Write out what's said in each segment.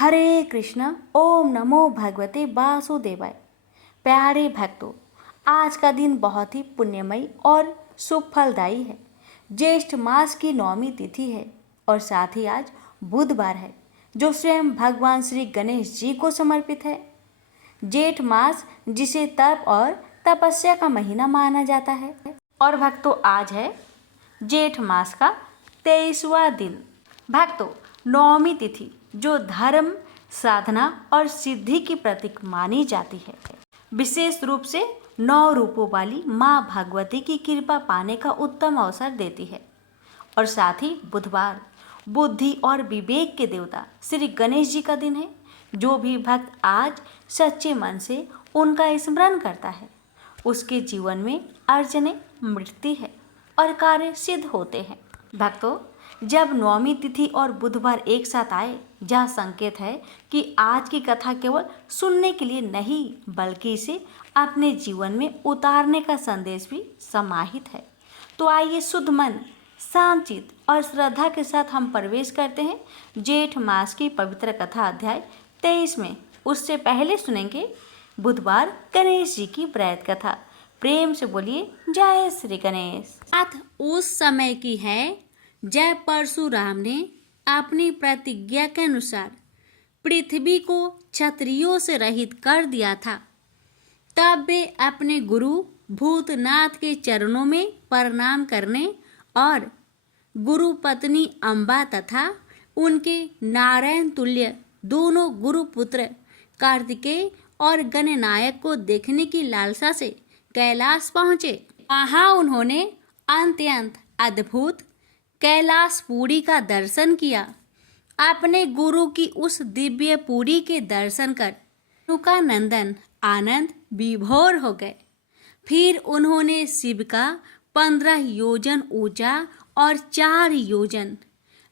हरे कृष्ण। ओम नमो भगवते वासुदेवाय। प्यारे भक्तों, आज का दिन बहुत ही पुण्यमयी और शुभ फलदायी है। ज्येष्ठ मास की 9वीं तिथि है और साथ ही आज बुधवार है, जो स्वयं भगवान श्री गणेश जी को समर्पित है। जेठ मास जिसे तप और तपस्या का महीना माना जाता है। और भक्तों, आज है जेठ मास का 23वां दिन। भक्तों, 9वीं तिथि जो धर्म, साधना और सिद्धि की प्रतीक मानी जाती है, विशेष रूप से 9 रूपों वाली माँ भगवती की कृपा पाने का उत्तम अवसर देती है। और साथ ही बुधवार बुद्धि और विवेक के देवता श्री गणेश जी का दिन है। जो भी भक्त आज सच्चे मन से उनका स्मरण करता है, उसके जीवन में अर्चने मिटती है और कार्य सिद्ध होते हैं। भक्तों, जब 9वीं तिथि और बुधवार एक साथ आए, यह संकेत है कि आज की कथा केवल सुनने के लिए नहीं, बल्कि इसे अपने जीवन में उतारने का संदेश भी समाहित है। तो आइए शुद्ध मन, शांत चित्त और श्रद्धा के साथ हम प्रवेश करते हैं जेठ मास की पवित्र कथा अध्याय 23 में। उससे पहले सुनेंगे बुधवार गणेश जी की व्रत कथा। प्रेम से बोलिए जय श्री गणेश। बात उस समय की है जब परशुराम ने अपनी प्रतिज्ञा के अनुसार पृथ्वी को क्षत्रियों से रहित कर दिया था। तब वे अपने गुरु भूतनाथ के चरणों में प्रणाम करने और गुरु पत्नी अम्बा तथा उनके नारायण तुल्य दोनों गुरुपुत्र कार्तिकेय और गणनायक को देखने की लालसा से कैलाश पहुँचे। वहाँ उन्होंने अत्यंत अद्भुत कैलाशपुरी का दर्शन किया। अपने गुरु की उस दिव्य पुरी के दर्शन कर उनका नंदन आनंद विभोर हो गए। फिर उन्होंने शिव का 15 योजन ऊंचा और 4 योजन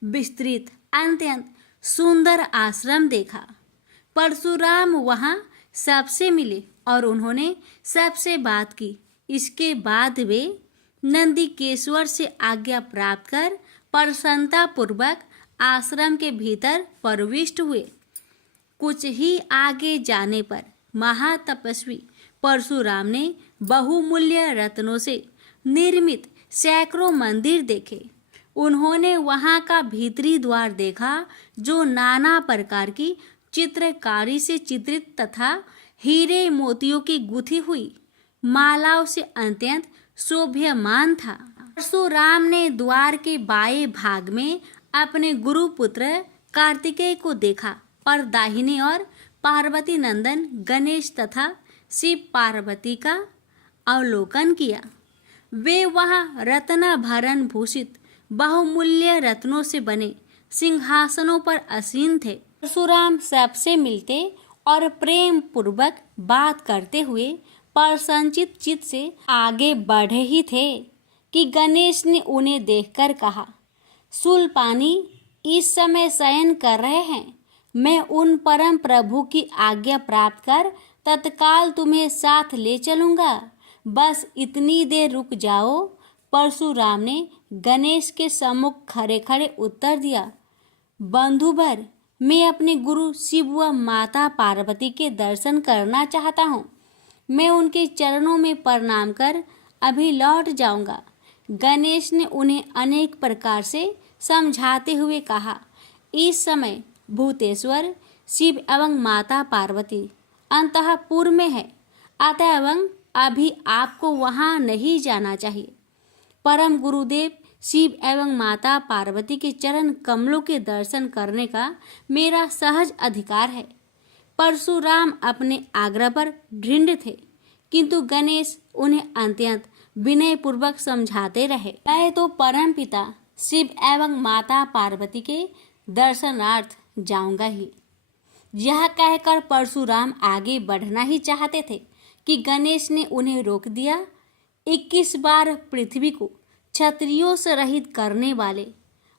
विस्तृत अत्यंत सुंदर आश्रम देखा। परशुराम वहाँ सबसे मिले और उन्होंने सबसे बात की। इसके बाद वे नंदीकेश्वर से आज्ञा प्राप्त कर प्रसन्नता पूर्वक आश्रम के भीतर प्रविष्ट हुए। कुछ ही आगे जाने पर महातपस्वी परशुराम ने बहुमूल्य रत्नों से निर्मित सैकड़ों मंदिर देखे। उन्होंने वहां का भीतरी द्वार देखा, जो नाना प्रकार की चित्रकारी से चित्रित तथा हीरे मोतियों की गुथी हुई मालाओं से अत्यंत शोभ्यमान था। परशुराम ने द्वार के बाएं भाग में अपने गुरुपुत्र कार्तिकेय को देखा और दाहिने और पार्वती नंदन गणेश तथा शिव पार्वती का अवलोकन किया। वे वहाँ रत्नाभरण भूषित बहुमूल्य रत्नों से बने सिंहासनों पर आसीन थे। परशुराम सबसे मिलते और प्रेम पूर्वक बात करते हुए प्रसन्नचित चित्त से आगे बढ़े ही थे कि गणेश ने उन्हें देखकर कहा, शूलपाणी इस समय शयन कर रहे हैं। मैं उन परम प्रभु की आज्ञा प्राप्त कर तत्काल तुम्हें साथ ले चलूंगा। बस इतनी देर रुक जाओ। परशुराम ने गणेश के सम्मुख खड़े खड़े उत्तर दिया, बंधुवर, मैं अपने गुरु शिव व माता पार्वती के दर्शन करना चाहता हूँ। मैं उनके चरणों में प्रणाम कर अभी लौट जाऊंगा। गणेश ने उन्हें अनेक प्रकार से समझाते हुए कहा, इस समय भूतेश्वर शिव एवं माता पार्वती अंतःपुर में है, अतएव अभी आपको वहां नहीं जाना चाहिए। परम गुरुदेव शिव एवं माता पार्वती के चरण कमलों के दर्शन करने का मेरा सहज अधिकार है। परशुराम अपने आग्रह पर दृढ़ थे, किंतु गणेश उन्हें अत्यंत विनय पूर्वक समझाते रहे। मैं तो परम पिता शिव एवं माता पार्वती के दर्शनार्थ जाऊंगा ही। यह कहकर परशुराम आगे बढ़ना ही चाहते थे कि गणेश ने उन्हें रोक दिया। 21 बार पृथ्वी को क्षत्रियों से रहित करने वाले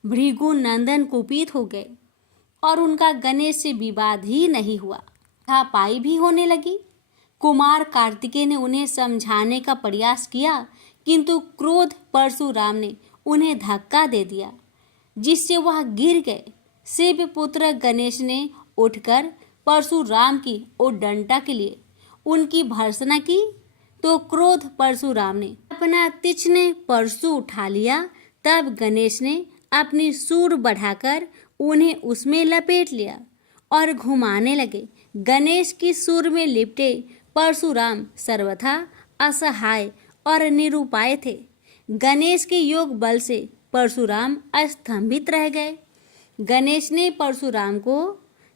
भृगु नंदन कुपित हो गए और उनका गणेश से विवाद ही नहीं हुआ, हाथापाई भी होने लगी। कुमार कार्तिकेय ने उन्हें समझाने का प्रयास किया, किंतु क्रोध परशुराम ने उन्हें धक्का दे दिया, जिससे वह गिर गए। शिव पुत्र गणेश ने उठकर परशुराम की उद्दंडता के लिए उनकी भर्त्सना की तो क्रोध परशुराम ने अपना तीक्ष्ण परशु उठा लिया। तब गणेश ने अपनी सूंड बढ़ाकर उन्हें उसमें लपेट लिया और घुमाने लगे। गणेश की सूंड में लिपटे परशुराम सर्वथा असहाय और निरुपाय थे। गणेश के योग बल से परशुराम स्तंभित रह गए। गणेश ने परशुराम को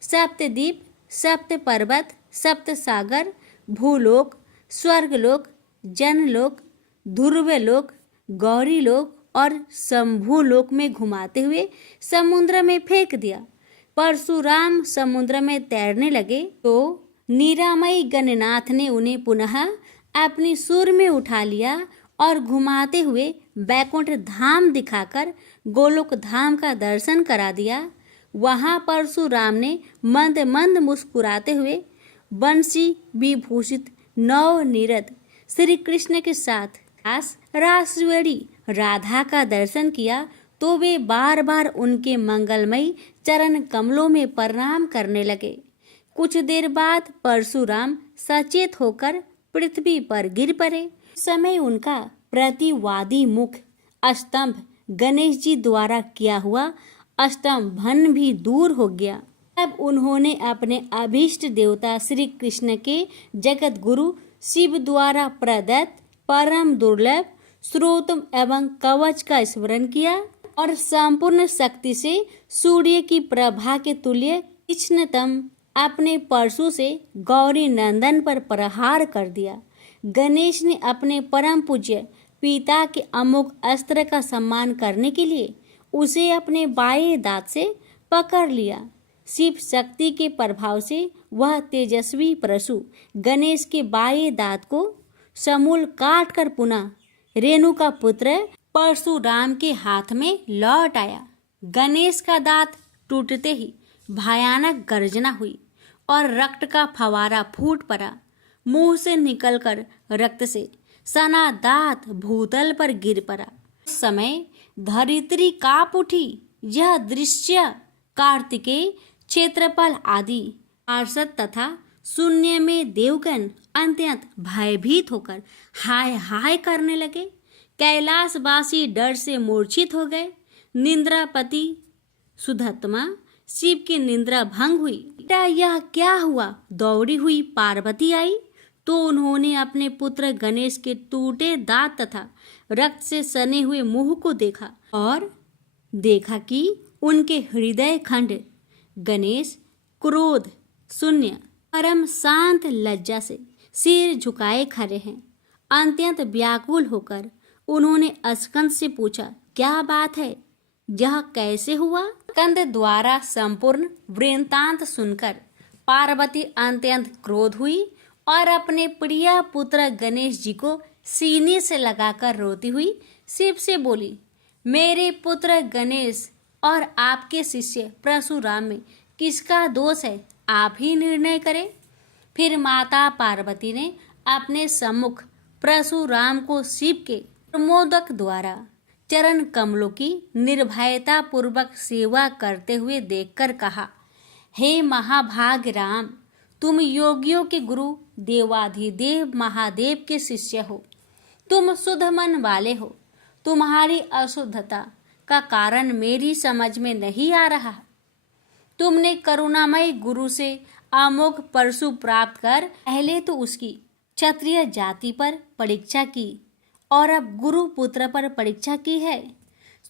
सप्तद्वीप, सप्त पर्वत, सप्त सागर, भूलोक, स्वर्गलोक, जनलोक, ध्रुवलोक, गौरीलोक और शंभुलोक में घुमाते हुए समुद्र में फेंक दिया। परशुराम समुद्र में तैरने लगे तो निरामयी गणनाथ ने उन्हें पुनः अपनी सूंड में उठा लिया और घुमाते हुए बैकुंठ धाम दिखाकर गोलोक धाम का दर्शन करा दिया। वहां परशुराम ने मंद मंद मुस्कुराते हुए बंसी विभूषित नवनीरद श्री कृष्ण के साथ रासवड़ी राधा का दर्शन किया तो वे बार बार उनके मंगलमयी चरण कमलों में प्रणाम करने लगे। कुछ देर बाद परशुराम सचेत होकर पृथ्वी पर गिर पड़े। उस समय उनका प्रतिवादी मुख स्तंभ गणेश जी द्वारा किया हुआ स्तंभन भी दूर हो गया। तब उन्होंने अपने अभीष्ट देवता श्री कृष्ण के जगत गुरु शिव द्वारा प्रदत्त परम दुर्लभ स्रोतम एवं कवच का स्मरण किया और संपूर्ण शक्ति से सूर्य की प्रभा के तुल्य तीक्ष्णतम अपने परशु से गौरी नंदन पर प्रहार कर दिया। गणेश ने अपने परम पूज्य पिता के अमोघ अस्त्र का सम्मान करने के लिए उसे अपने बाएं दांत से पकड़ लिया। शिव शक्ति के प्रभाव से वह तेजस्वी परशु गणेश के बाएं दांत को समूल काट कर पुनः रेणु का पुत्र परशुराम के हाथ में लौट आया। गणेश का दांत टूटते ही भयानक गर्जना हुई और रक्त का फवारा फूट पड़ा। मुंह से निकलकर रक्त से सना दांत भूतल पर गिर पड़ा। उस समय धरित्री कांप उठी। यह दृश्य कार्तिकेय, क्षेत्रपाल आदि पार्षद तथा शून्य में देवगण अत्यंत भयभीत होकर हाय हाय करने लगे। कैलाशवासी डर से मूर्छित हो गए। निंद्रापति सुधत्मा शिव की निंद्रा भंग हुई। बेटा यह क्या हुआ? दौड़ी हुई पार्वती आई तो उन्होंने अपने पुत्र गणेश के टूटे दांत तथा रक्त से सने हुए मुंह को देखा और देखा कि उनके हृदय खंड गणेश क्रोध शून्य परम शांत लज्जा से सिर झुकाए खड़े हैं। अत्यंत व्याकुल होकर उन्होंने स्कंद से पूछा, क्या बात है? यह कैसे हुआ? स्कंद द्वारा संपूर्ण वृत्तांत सुनकर पार्वती अत्यंत क्रोध हुई और अपने प्रिय पुत्र गणेश जी को सीने से लगाकर रोती हुई शिव से बोली, मेरे पुत्र गणेश और आपके शिष्य परशुराम में किसका दोष है? आप ही निर्णय करें। फिर माता पार्वती ने अपने सम्मुख परशुराम को शिव के प्रमोदक द्वारा चरण कमलों की निर्भयता पूर्वक सेवा करते हुए देखकर कहा, हे महाभाग राम, तुम योगियों के गुरु देवाधिदेव महादेव के शिष्य हो। तुम शुद्ध मन वाले हो। तुम्हारी अशुद्धता का कारण मेरी समझ में नहीं आ रहा। तुमने करुणामय गुरु से अमोघ परशु प्राप्त कर पहले तो उसकी क्षत्रिय जाति पर परीक्षा की और अब गुरु पुत्र पर परीक्षा की है।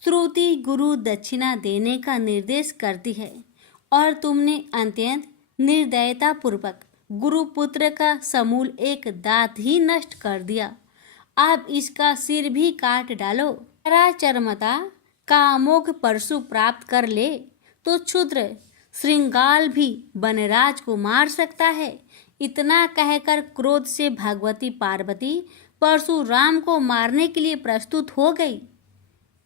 श्रुति गुरु दक्षिणा देने का निर्देश करती है और तुमने अत्यंत निर्दयता पूर्वक गुरु पुत्र का समूल एक दांत ही नष्ट कर दिया। अब इसका सिर भी काट डालो। चरमता का अमोघ परशु प्राप्त कर ले तो क्षुद्र श्रृंगाल भी वनराज को मार सकता है। इतना कहकर क्रोध से भगवती पार्वती परशुराम को मारने के लिए प्रस्तुत हो गई।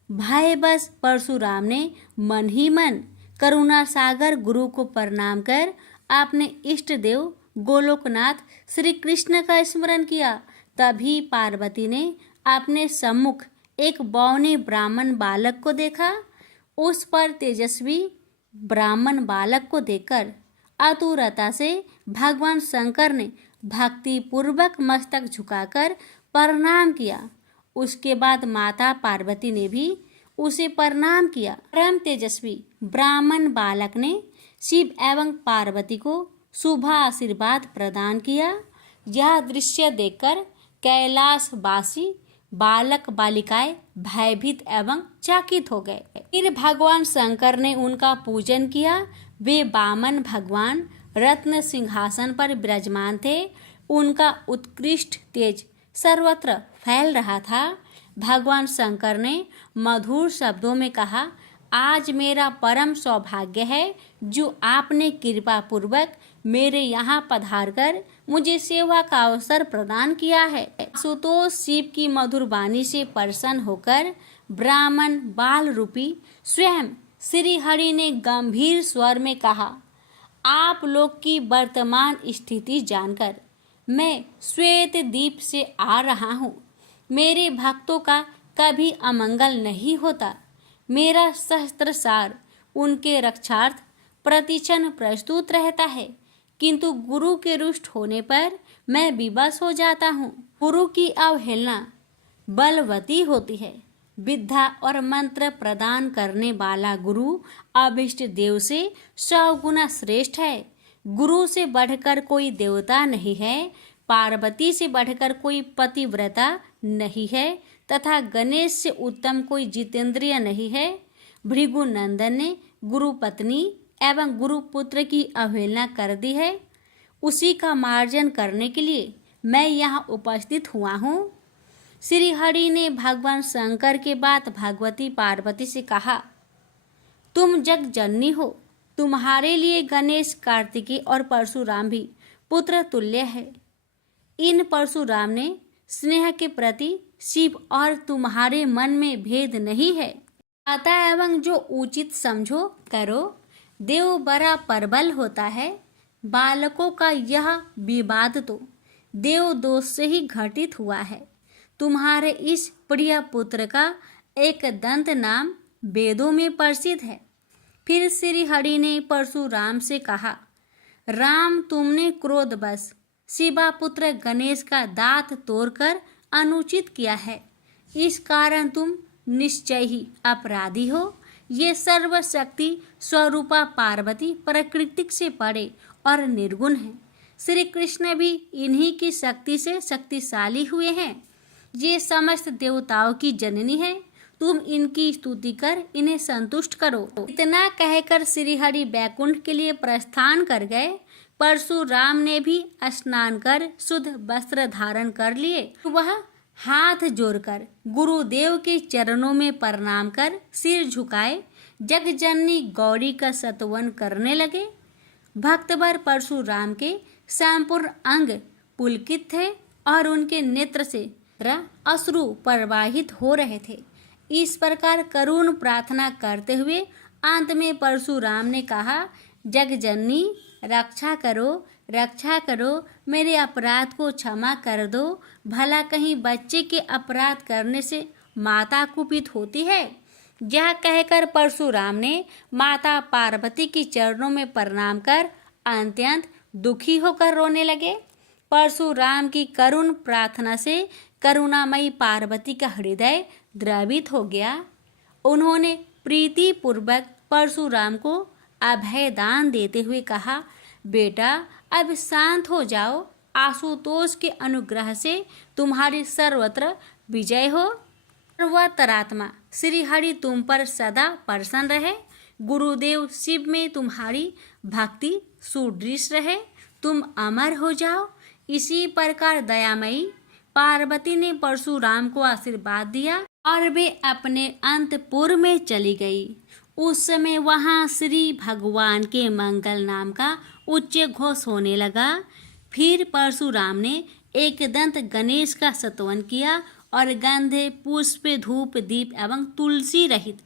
भय बस परशुराम ने मन ही मन करुणा सागर गुरु को प्रणाम कर अपने इष्ट देव गोलोकनाथ श्री कृष्ण का स्मरण किया। तभी पार्वती ने अपने सम्मुख एक बौने ब्राह्मण बालक को देखा। उस पर तेजस्वी ब्राह्मण बालक को देखकर आतुरता से भगवान शंकर ने भक्ति पूर्वक मस्तक झुकाकर प्रणाम किया। उसके बाद माता पार्वती ने भी उसे प्रणाम किया। परम तेजस्वी ब्राह्मण बालक ने शिव एवं पार्वती को शुभ आशीर्वाद प्रदान किया। यह दृश्य देखकर कैलाशवासी बालक बालिकाएं भयभीत एवं चकित हो गए। फिर भगवान शंकर ने उनका पूजन किया। वे वामन भगवान रत्न सिंहासन पर विराजमान थे। उनका उत्कृष्ट तेज सर्वत्र फैल रहा था। भगवान शंकर ने मधुर शब्दों में कहा, आज मेरा परम सौभाग्य है जो आपने कृपा पूर्वक मेरे यहाँ पधार कर मुझे सेवा का अवसर प्रदान किया है। आशुतोष शिव की मधुर वाणी से प्रसन्न होकर ब्राह्मण बाल रूपी स्वयं श्री हरि ने गंभीर स्वर में कहा, आप लोग की वर्तमान स्थिति जानकर मैं श्वेत द्वीप से आ रहा हूँ। मेरे भक्तों का कभी अमंगल नहीं होता। मेरा सहस्त्रसार उनके रक्षार्थ प्रतिक्षण प्रस्तुत रहता है, किंतु गुरु के रुष्ट होने पर मैं विवश हो जाता हूँ। गुरु की अवहेलना बलवती होती है। विद्या और मंत्र प्रदान करने वाला गुरु अभिष्ट देव से 100 गुना श्रेष्ठ है। गुरु से बढ़कर कोई देवता नहीं है, पार्वती से बढ़कर कोई पतिव्रता नहीं है तथा गणेश से उत्तम कोई जितेंद्रिय नहीं है। भृगु नंदन ने गुरु पत्नी एवं गुरु पुत्र की अवहेलना कर दी है। उसी का मार्जन करने के लिए मैं यहाँ उपस्थित हुआ हूँ। श्री हरि ने भगवान शंकर के बाद भगवती पार्वती से कहा, तुम जग जननी हो। तुम्हारे लिए गणेश, कार्तिकेय और परशुराम भी पुत्र तुल्य है। इन परशुराम ने स्नेह के प्रति शिव और तुम्हारे मन में भेद नहीं है। आता एवं जो उचित समझो करो। देव बड़ा प्रबल होता है। बालकों का यह विवाद तो देव दोष से ही घटित हुआ है। तुम्हारे इस प्रिय पुत्र का एक दंत नाम वेदों में प्रसिद्ध है। फिर श्री हरि ने परशुराम से कहा, राम, तुमने क्रोधवश शिवा पुत्र गणेश का दांत तोड़कर अनुचित किया है। इस कारण तुम निश्चय ही अपराधी हो। ये सर्वशक्ति स्वरूपा पार्वती प्रकृति से परे और निर्गुण है। श्री कृष्ण भी इन्हीं की शक्ति से शक्तिशाली हुए हैं। ये समस्त देवताओं की जननी है। तुम इनकी स्तुति कर इन्हें संतुष्ट करो। इतना कहकर श्री हरि बैकुंठ के लिए प्रस्थान कर गए। परशुराम ने भी स्नान कर शुद्ध वस्त्र धारण कर लिए। वह हाथ जोड़कर गुरुदेव के चरणों में प्रणाम कर सिर झुकाए जगजननी गौरी का स्तवन करने लगे। भक्तवर परशुराम के संपूर्ण अंग पुलकित थे और उनके नेत्र से अश्रु प्रवाहित हो रहे थे। इस प्रकार करुण प्रार्थना करते हुए अंत में परशुराम ने कहा, जगजननी रक्षा करो, मेरे अपराध को क्षमा कर दो। भला कहीं बच्चे के अपराध करने से माता कुपित होती है। यह कहकर परशुराम ने माता पार्वती के चरणों में प्रणाम कर अत्यंत दुखी होकर रोने लगे। परशुराम की करुण प्रार्थना से करुणामयी पार्वती का हृदय द्रवित हो गया। उन्होंने प्रीति पूर्वक परशुराम को अभय दान देते हुए कहा, बेटा अब शांत हो जाओ। आशुतोष के अनुग्रह से तुम्हारी सर्वत्र विजय हो। सर्वतरात्मा श्री हरि तुम पर सदा प्रसन्न रहे। गुरुदेव शिव में तुम्हारी भक्ति सुदृढ़ रहे। तुम अमर हो जाओ। इसी प्रकार दयामयी पार्वती ने परशुराम को आशीर्वाद दिया और वे अपने अंतपुर में चली गई। उस समय वहां श्री भगवान के मंगल नाम का उच्च घोष होने लगा। फिर परशुराम ने एक दंत गणेश का स्तवन किया और गंधे, पुष्प, धूप, दीप एवं तुलसी रहित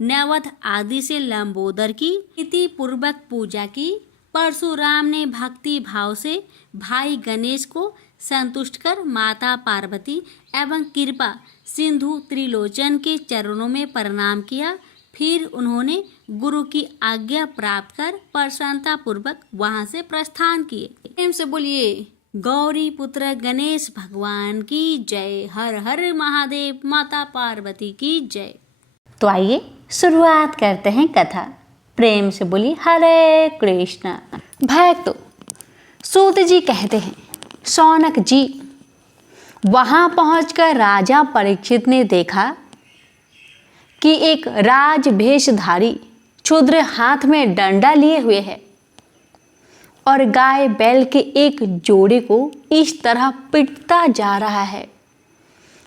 नैवेद्य आदि से लंबोदर की विधि पूर्वक पूजा की। परशुराम ने भक्ति भाव से भाई गणेश को संतुष्ट कर माता पार्वती एवं कृपा सिंधु त्रिलोचन के चरणों में प्रणाम किया। फिर उन्होंने गुरु की आज्ञा प्राप्त कर प्रसन्नता पूर्वक वहां से प्रस्थान किए। प्रेम से बोलिए गौरी पुत्र गणेश भगवान की जय। हर हर महादेव, माता पार्वती की जय। तो आइए शुरुआत करते हैं कथा। प्रेम से बोलिए हरे कृष्ण। भक्तों, सूत जी कहते हैं, शौनक जी, वहां पहुंचकर राजा परीक्षित ने देखा कि एक राजभेषधारी क्षुद्र हाथ में डंडा लिए हुए है और गाय बैल के एक जोड़े को इस तरह पीटता जा रहा है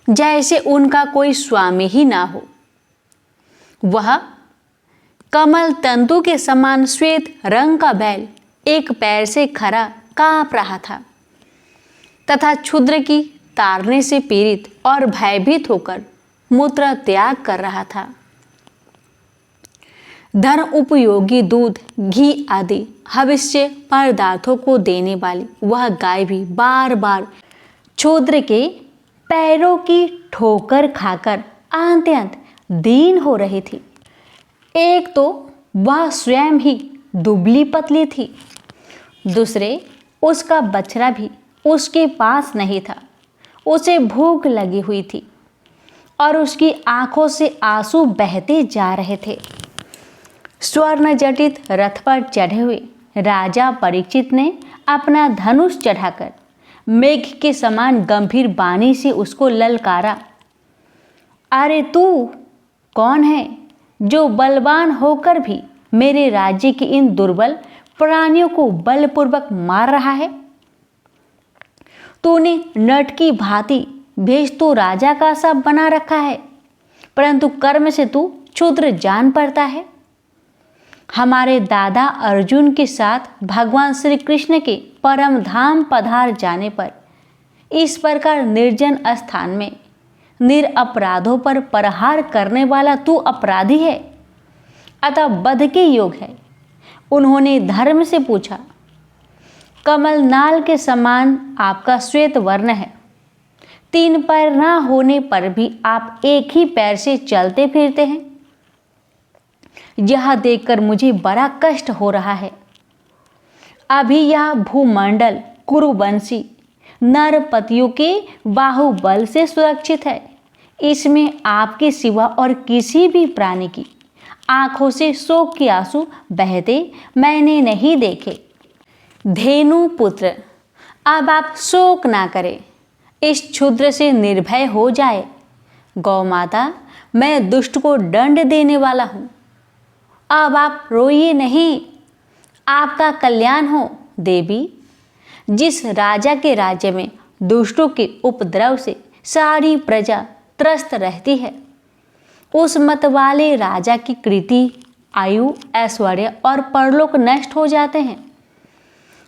जैसे उनका कोई स्वामी ही ना हो। वह कमल तंतु के समान श्वेत रंग का बैल एक पैर से खड़ा कांप रहा था तथा क्षुद्र की ताड़ने से पीड़ित और भयभीत होकर मूत्र त्याग कर रहा था। धर्म उपयोगी दूध, घी आदि हविष्य पदार्थों को देने वाली वह गाय भी बार बार क्षुद्र के पैरों की ठोकर खाकर अत्यंत दीन हो रही थी। एक तो वह स्वयं ही दुबली पतली थी, दूसरे उसका बछड़ा भी उसके पास नहीं था। उसे भूख लगी हुई थी और उसकी आंखों से आंसू बहते जा रहे थे। स्वर्ण जटित रथ पर चढ़े हुए राजा परीक्षित ने अपना धनुष चढ़ाकर मेघ के समान गंभीर वाणी से उसको ललकारा, अरे तू कौन है जो बलवान होकर भी मेरे राज्य के इन दुर्बल प्राणियों को बलपूर्वक मार रहा है? तूने नट की भांति भेष तो राजा का सा बना रखा है, परंतु कर्म से तू क्षुद्र जान पड़ता है। हमारे दादा अर्जुन के साथ भगवान श्री कृष्ण के परम धाम पधार जाने पर इस प्रकार निर्जन स्थान में निरपराधों पर प्रहार करने वाला तू अपराधी है, अतः वध के योग है। उन्होंने धर्म से पूछा, कमल नाल के समान आपका श्वेत वर्ण है, 3 पैर ना होने पर भी आप एक ही पैर से चलते फिरते हैं। यह देखकर मुझे बड़ा कष्ट हो रहा है। अभी यह भूमंडल कुरुवंशी नरपतियों के बाहुबल से सुरक्षित है। इसमें आपके सिवा और किसी भी प्राणी की आंखों से शोक के आंसू बहते मैंने नहीं देखे। धेनु पुत्र, अब आप शोक ना करें, इस क्षुद्र से निर्भय हो जाए। गौ माता, मैं दुष्ट को दंड देने वाला हूँ, अब आप रोइए नहीं, आपका कल्याण हो। देवी, जिस राजा के राज्य में दुष्टों के उपद्रव से सारी प्रजा त्रस्त रहती है, उस मत वाले राजा की कृति, आयु, ऐश्वर्य और परलोक नष्ट हो जाते हैं।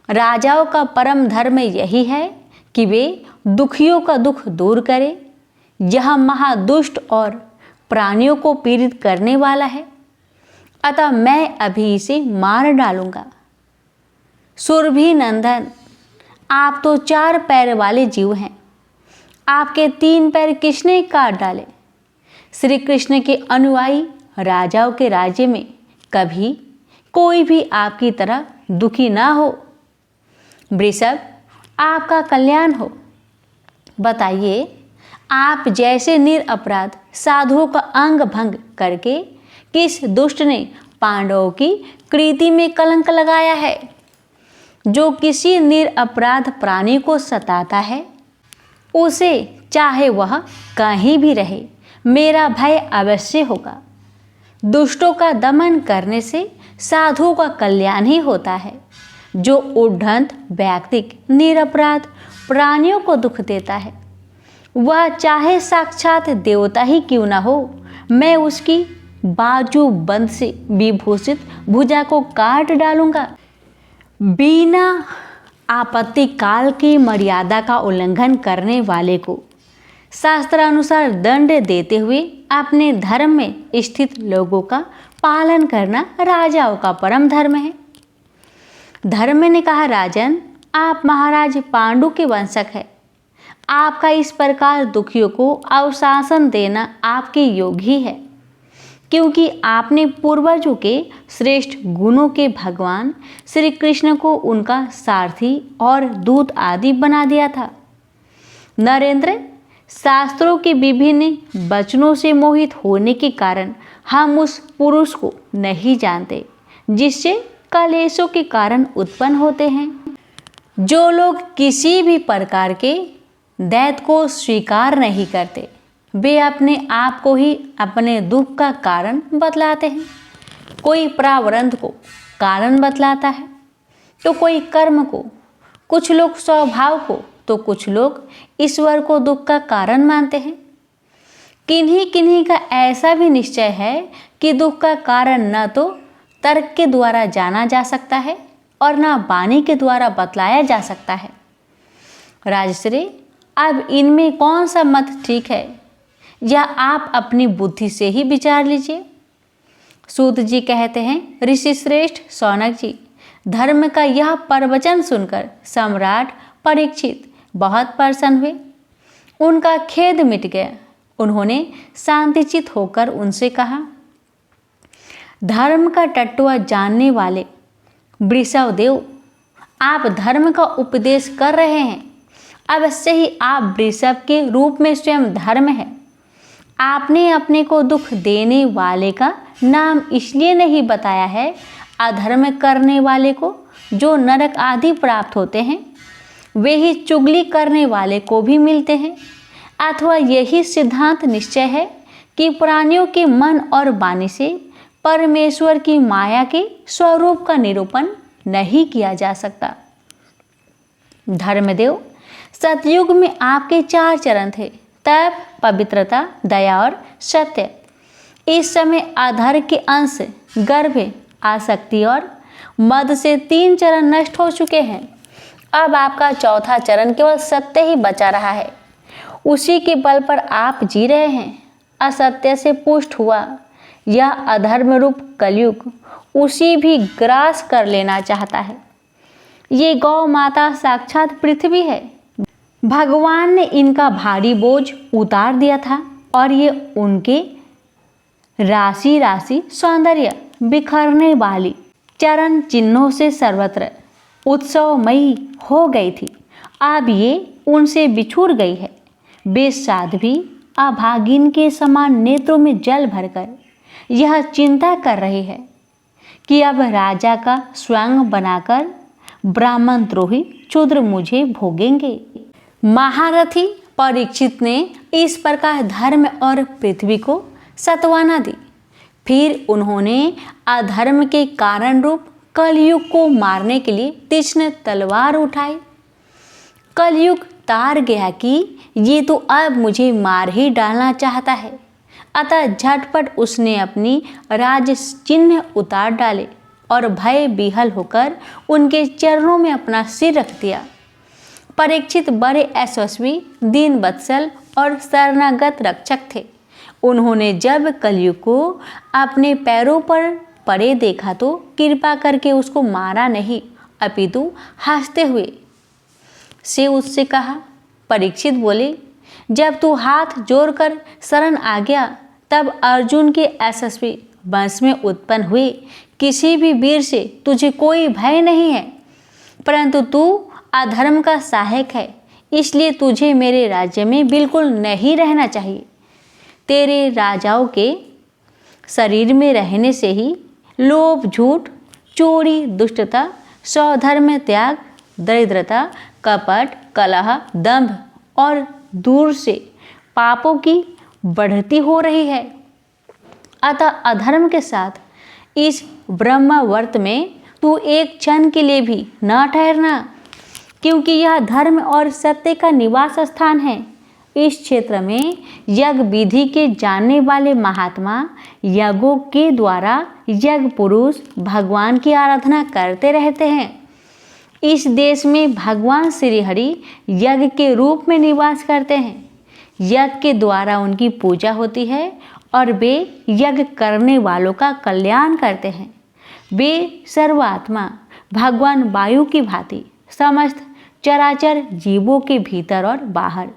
राजाओं का परम धर्म यही है कि वे दुखियों का दुख दूर करें। यह महादुष्ट और प्राणियों को पीड़ित करने वाला है, अतः मैं अभी इसे मार डालूंगा। सुरभि नंदन, आप तो 4 पैर वाले जीव हैं, आपके 3 पैर किसने काट डाले? श्री कृष्ण के अनुयायी राजाओं के राज्य में कभी कोई भी आपकी तरह दुखी ना हो। वृषभ, आपका कल्याण हो। बताइए, आप जैसे निरपराध साधुओं का अंग भंग करके किस दुष्ट ने पांडवों की कृति में कलंक लगाया है? जो किसी निरपराध प्राणी को सताता है, उसे चाहे वह कहीं भी रहे, मेरा भय अवश्य होगा। दुष्टों का दमन करने से साधुओं का कल्याण ही होता है। जो उद्धंत व्यक्ति निरपराध प्राणियों को दुख देता है, वह चाहे साक्षात देवता ही क्यों न हो, मैं उसकी बाजू बंद से विभूषित भुजा को काट डालूंगा। बिना आपत्ति काल की मर्यादा का उल्लंघन करने वाले को शास्त्रानुसार दंड देते हुए अपने धर्म में स्थित लोगों का पालन करना राजाओं का परम धर्म है। धर्म ने कहा, राजन, आप महाराज पांडु के वंशक हैं, आपका इस प्रकार दुखियों को अवशासन देना आपके योग ही है। क्योंकि आपने पूर्वजों के श्रेष्ठ गुणों के भगवान श्री कृष्ण को उनका सारथी और दूत आदि बना दिया था। नरेंद्र, शास्त्रों के विभिन्न वचनों से मोहित होने के कारण हम उस पुरुष को नहीं जानते जिससे कलेशों के कारण उत्पन्न होते हैं। जो लोग किसी भी प्रकार के दैत्य को स्वीकार नहीं करते, वे अपने आप को ही अपने दुख का कारण बतलाते हैं। कोई प्रारब्ध को कारण बतलाता है तो कोई कर्म को, कुछ लोग स्वभाव को तो कुछ लोग ईश्वर को दुख का कारण मानते हैं। किन्हीं किन्हीं का ऐसा भी निश्चय है कि दुख का कारण न तो तर्क के द्वारा जाना जा सकता है और न वाणी के द्वारा बतलाया जा सकता है। राजश्री, अब इनमें कौन सा मत ठीक है, या आप अपनी बुद्धि से ही विचार लीजिए। सूत जी कहते हैं, ऋषि श्रेष्ठ शौनक जी, धर्म का यह प्रवचन सुनकर सम्राट परीक्षित बहुत प्रसन्न हुए। उनका खेद मिट गया। उन्होंने शांतिचित होकर उनसे कहा, धर्म का टट्टुआ जानने वाले वृषभदेव, आप धर्म का उपदेश कर रहे हैं। अवश्य ही आप वृषभ के रूप में स्वयं धर्म है। आपने अपने को दुख देने वाले का नाम इसलिए नहीं बताया है, अधर्म करने वाले को जो नरक आदि प्राप्त होते हैं वे ही चुगली करने वाले को भी मिलते हैं, अथवा यही सिद्धांत निश्चय है कि प्राणियों के मन और वाणी से परमेश्वर की माया के स्वरूप का निरूपण नहीं किया जा सकता। धर्मदेव, सतयुग में आपके 4 चरण थे, तप, पवित्रता, दया और सत्य। इस समय अधर के अंश, गर्भ, आसक्ति और मद से 3 चरण नष्ट हो चुके हैं। अब आपका 4था चरण केवल सत्य ही बचा रहा है। उसी के बल पर आप जी रहे हैं। असत्य से पुष्ट हुआ यह अधर्म रूप कलयुग उसी भी ग्रास कर लेना चाहता है। ये गौ माता साक्षात पृथ्वी है। भगवान ने इनका भारी बोझ उतार दिया था और ये उनके राशि राशि सौंदर्य बिखरने वाली चरण चिन्हों से सर्वत्र उत्सवमयी हो गई थी। अब ये उनसे बिछुड़ गई है। वे साध्वी अभागिन के समान नेत्रों में जल भरकर यह चिंता कर रही है कि अब राजा का स्वयं बनाकर ब्राह्मण द्रोही क्षुद्र मुझे भोगेंगे। महारथी परीक्षित ने इस प्रकार धर्म और पृथ्वी को सत्वाना दी। फिर उन्होंने अधर्म के कारण रूप कलयुग को मारने के लिए तीक्ष्ण तलवार उठाई। कलयुग तार गया कि ये तो अब मुझे मार ही डालना चाहता है, अतः झटपट उसने अपनी राज चिन्ह उतार डाले और भय विहल होकर उनके चरणों में अपना सिर रख दिया। परीक्षित बड़े यशस्वी, दीन वत्सल और शरणागत रक्षक थे। उन्होंने जब कलयुग को अपने पैरों पर पड़े देखा तो कृपा करके उसको मारा नहीं, अपितु हंसते हुए से उससे कहा। परीक्षित बोले, जब तू हाथ जोड़कर शरण आ गया तब अर्जुन के यशस्वी वंश में उत्पन्न हुए किसी भी वीर से तुझे कोई भय नहीं है, परंतु तू अधर्म का सहायक है, इसलिए तुझे मेरे राज्य में बिल्कुल नहीं रहना चाहिए। तेरे राजाओं के शरीर में रहने से ही लोभ, झूठ, चोरी, दुष्टता, स्वधर्म त्याग, दरिद्रता, कपट, कलह, दंभ और दूर से पापों की बढ़ती हो रही है। अतः अधर्म के साथ इस ब्रह्मावर्त में तू एक क्षण के लिए भी न ठहरना, क्योंकि यह धर्म और सत्य का निवास स्थान है। इस क्षेत्र में यज्ञ विधि के जानने वाले महात्मा यज्ञों के द्वारा यज्ञ पुरुष भगवान की आराधना करते रहते हैं। इस देश में भगवान श्री हरि यज्ञ के रूप में निवास करते हैं। यज्ञ के द्वारा उनकी पूजा होती है और वे यज्ञ करने वालों का कल्याण करते हैं। वे सर्वात्मा भगवान वायु की भांति समस्त चराचर जीवों के भीतर और बाहर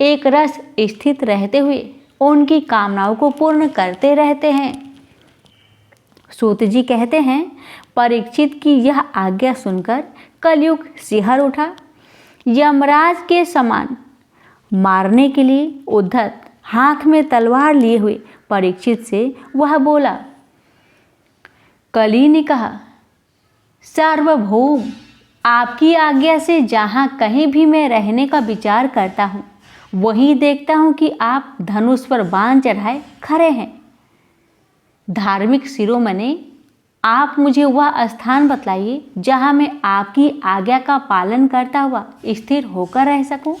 एक रस स्थित रहते हुए उनकी कामनाओं को पूर्ण करते रहते हैं। सूत जी कहते हैं, परीक्षित की यह आज्ञा सुनकर कलयुग सिहर उठा। यमराज के समान मारने के लिए उद्धत हाथ में तलवार लिए हुए परीक्षित से वह बोला। कली ने कहा, सार्वभौम, आपकी आज्ञा से जहाँ कहीं भी मैं रहने का विचार करता हूँ, वहीं देखता हूँ कि आप धनुष पर बाण चढ़ाए खड़े हैं। धार्मिक शिरोमणि, आप मुझे वह स्थान बतलाइए जहाँ मैं आपकी आज्ञा का पालन करता हुआ स्थिर होकर रह सकूं।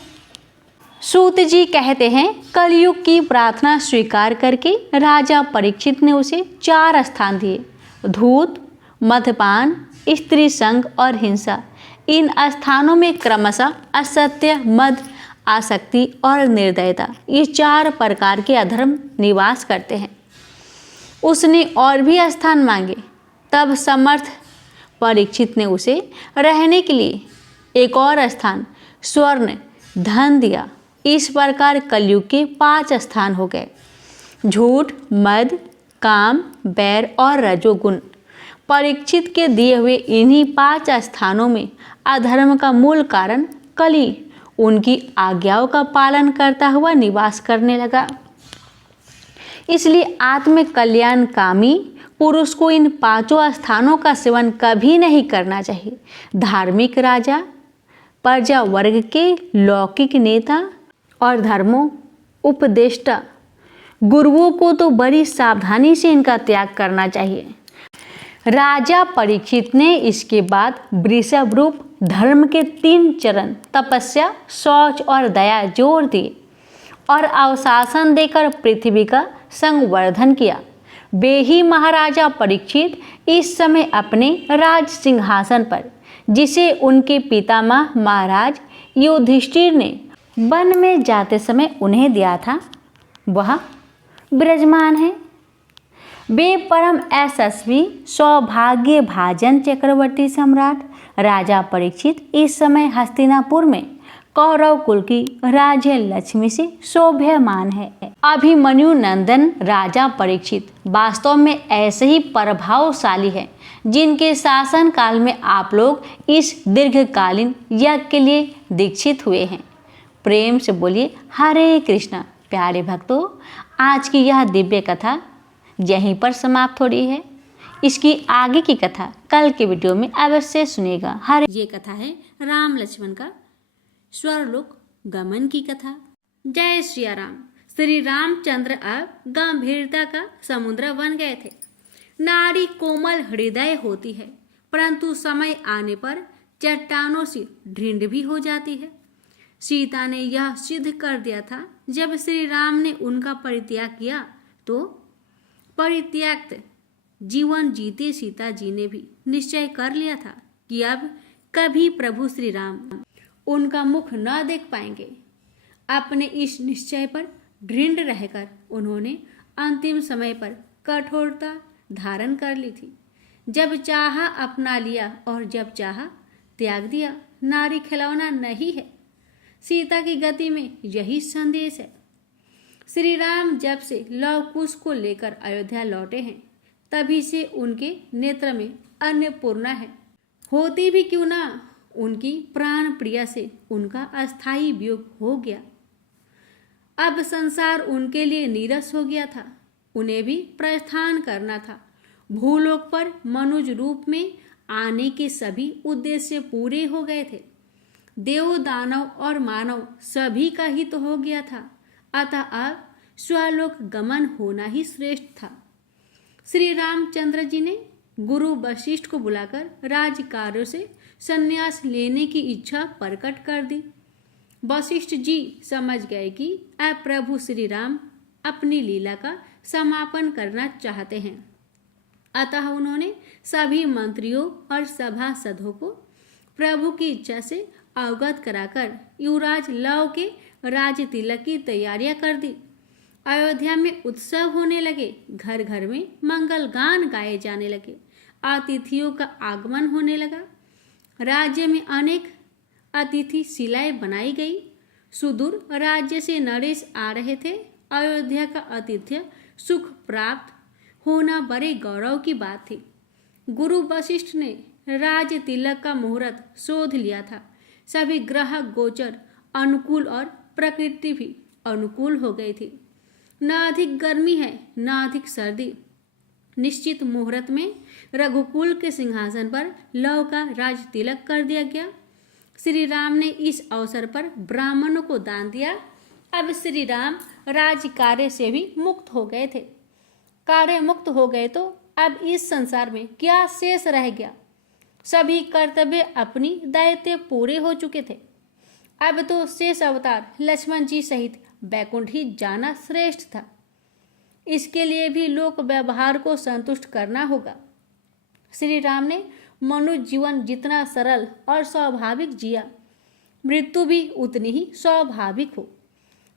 सूत जी कहते हैं, कलयुग की प्रार्थना स्वीकार करके राजा परीक्षित ने उसे 4 स्थान दिए। धूत, मद्यपान, स्त्री संग और हिंसा। इन स्थानों में क्रमशः असत्य, मद, आसक्ति और निर्दयता, ये 4 प्रकार के अधर्म निवास करते हैं। उसने और भी स्थान मांगे, तब समर्थ परीक्षित ने उसे रहने के लिए एक और स्थान, स्वर्ण, धन दिया। इस प्रकार कलयुग के 5 स्थान हो गए। झूठ, मद, काम, बैर और रजोगुण। परीक्षित के दिए हुए इन्हीं 5 स्थानों में अधर्म का मूल कारण कली उनकी आज्ञाओं का पालन करता हुआ निवास करने लगा। इसलिए आत्म कल्याणकामी पुरुष को इन 5 स्थानों का सेवन कभी नहीं करना चाहिए। धार्मिक राजा, प्रजा वर्ग के लौकिक नेता और धर्मों उपदेष्टा गुरुओं को तो बड़ी सावधानी से इनका त्याग करना चाहिए। राजा परीक्षित ने इसके बाद वृषभ रूप धर्म के 3 चरण तपस्या, शौच और दया जोड़ दिए और अवशासन देकर पृथ्वी का संवर्धन किया। वे ही महाराजा परीक्षित इस समय अपने राज सिंहासन पर, जिसे उनके पितामह महाराज युधिष्ठिर ने वन में जाते समय उन्हें दिया था, वह विराजमान है। वे परम यशस्वी सौभाग्य भाजन चक्रवर्ती सम्राट राजा परीक्षित इस समय हस्तिनापुर में कौरव कुल की राज्य लक्ष्मी से शोभ्यमान है। अभिमन्यु नंदन राजा परीक्षित वास्तव में ऐसे ही प्रभावशाली है, जिनके शासन काल में आप लोग इस दीर्घकालीन यज्ञ के लिए दीक्षित हुए हैं। प्रेम से बोलिए हरे कृष्णा। प्यारे भक्तों, आज की यह दिव्य कथा यहीं पर समाप्त हो रही है। इसकी आगे की कथा कल के वीडियो में अवश्य सुनिएगा। ये कथा है राम लक्ष्मण का स्वर्गलोक गमन की कथा। जय श्री राम। श्री रामचंद्र अब गंभीरता का समुद्र बन गए थे। नारी कोमल हृदय होती है, परंतु समय आने पर चट्टानों से ढींड भी हो जाती है। सीता ने यह सिद्ध कर दिया था। जब श्री राम ने उनका परित्याग किया तो परित्यक्त जीवन जीते सीता जी ने भी निश्चय कर लिया था कि अब कभी प्रभु श्री राम उनका मुख न देख पाएंगे। अपने इस निश्चय पर दृढ़ रहकर उन्होंने अंतिम समय पर कठोरता धारण कर ली थी। जब चाहा अपना लिया और जब चाहा त्याग दिया। नारी खिलौना नहीं है। सीता की गति में यही संदेश है। श्री राम जब से लव कुश को लेकर अयोध्या लौटे हैं, तभी से उनके नेत्र में अन्नपूर्णा है। होती भी क्यों ना, उनकी प्राण प्रिया से उनका अस्थायी वियोग हो गया। अब संसार उनके लिए नीरस हो गया था। उन्हें भी प्रस्थान करना था। भूलोक पर मनुज रूप में आने के सभी उद्देश्य पूरे हो गए थे। देव, दानव और मानव सभी का हित तो हो गया था। अतः अब स्वलोक गमन होना ही श्रेष्ठ था। श्री रामचंद्र जी ने गुरु वशिष्ठ को बुलाकर राज कार्यों से संन्यास लेने की इच्छा प्रकट कर दी। वशिष्ठ जी समझ गए कि अब प्रभु श्री राम अपनी लीला का समापन करना चाहते हैं। अतः उन्होंने सभी मंत्रियों और सभासदों को प्रभु की इच्छा से अवगत कराकर युवराज लव के राज तिलक की तैयारियां कर दी। अयोध्या में उत्सव होने लगे। घर घर में मंगल गान गाए जाने लगे। अतिथियों का आगमन होने लगा। राज्य में अनेक अतिथि शिलाएं बनाई गई। सुदूर राज्य से नरेश आ रहे थे अयोध्या का आतिथ्य सुख प्राप्त होना बड़े गौरव की बात थी। गुरु वशिष्ठ ने राज तिलक का मुहूर्त शोध लिया था। सभी ग्रह गोचर अनुकूल और प्रकृति भी अनुकूल हो गई थी। न अधिक गर्मी है न अधिक सर्दी। निश्चित मुहूर्त में रघुकुल के सिंहासन पर लव का राज तिलक कर दिया गया। श्री राम ने इस अवसर पर ब्राह्मणों को दान दिया। अब श्री राम राज कार्य से भी मुक्त हो गए थे। कार्य मुक्त हो गए तो अब इस संसार में क्या शेष रह गया। सभी कर्तव्य अपनी दायित्व पूरे हो चुके थे। अब तो शेष अवतार लक्ष्मण जी सहित बैकुंठ ही जाना श्रेष्ठ था। इसके लिए भी लोक व्यवहार को संतुष्ट करना होगा। श्री राम ने मनुष्य जीवन जितना सरल और स्वाभाविक जिया, मृत्यु भी उतनी ही स्वाभाविक हो।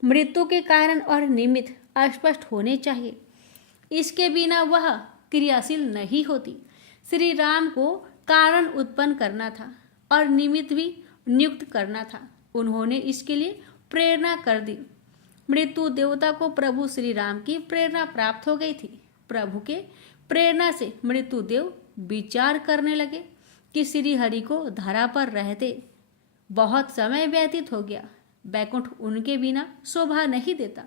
मृत्यु के कारण और निमित्त अस्पष्ट होने चाहिए। इसके बिना वह क्रियाशील नहीं होती। श्री राम को कारण उत्पन्न करना था और निमित्त भी नियुक्त करना था। उन्होंने इसके लिए प्रेरणा कर दी। मृत्यु देवता को प्रभु श्री राम की प्रेरणा प्राप्त हो गई थी। प्रभु के प्रेरणा से मृत्यु देव विचार करने लगे कि श्री हरि को धरा पर रहते बहुत समय व्यतीत हो गया। बैकुंठ उनके बिना शोभा नहीं देता।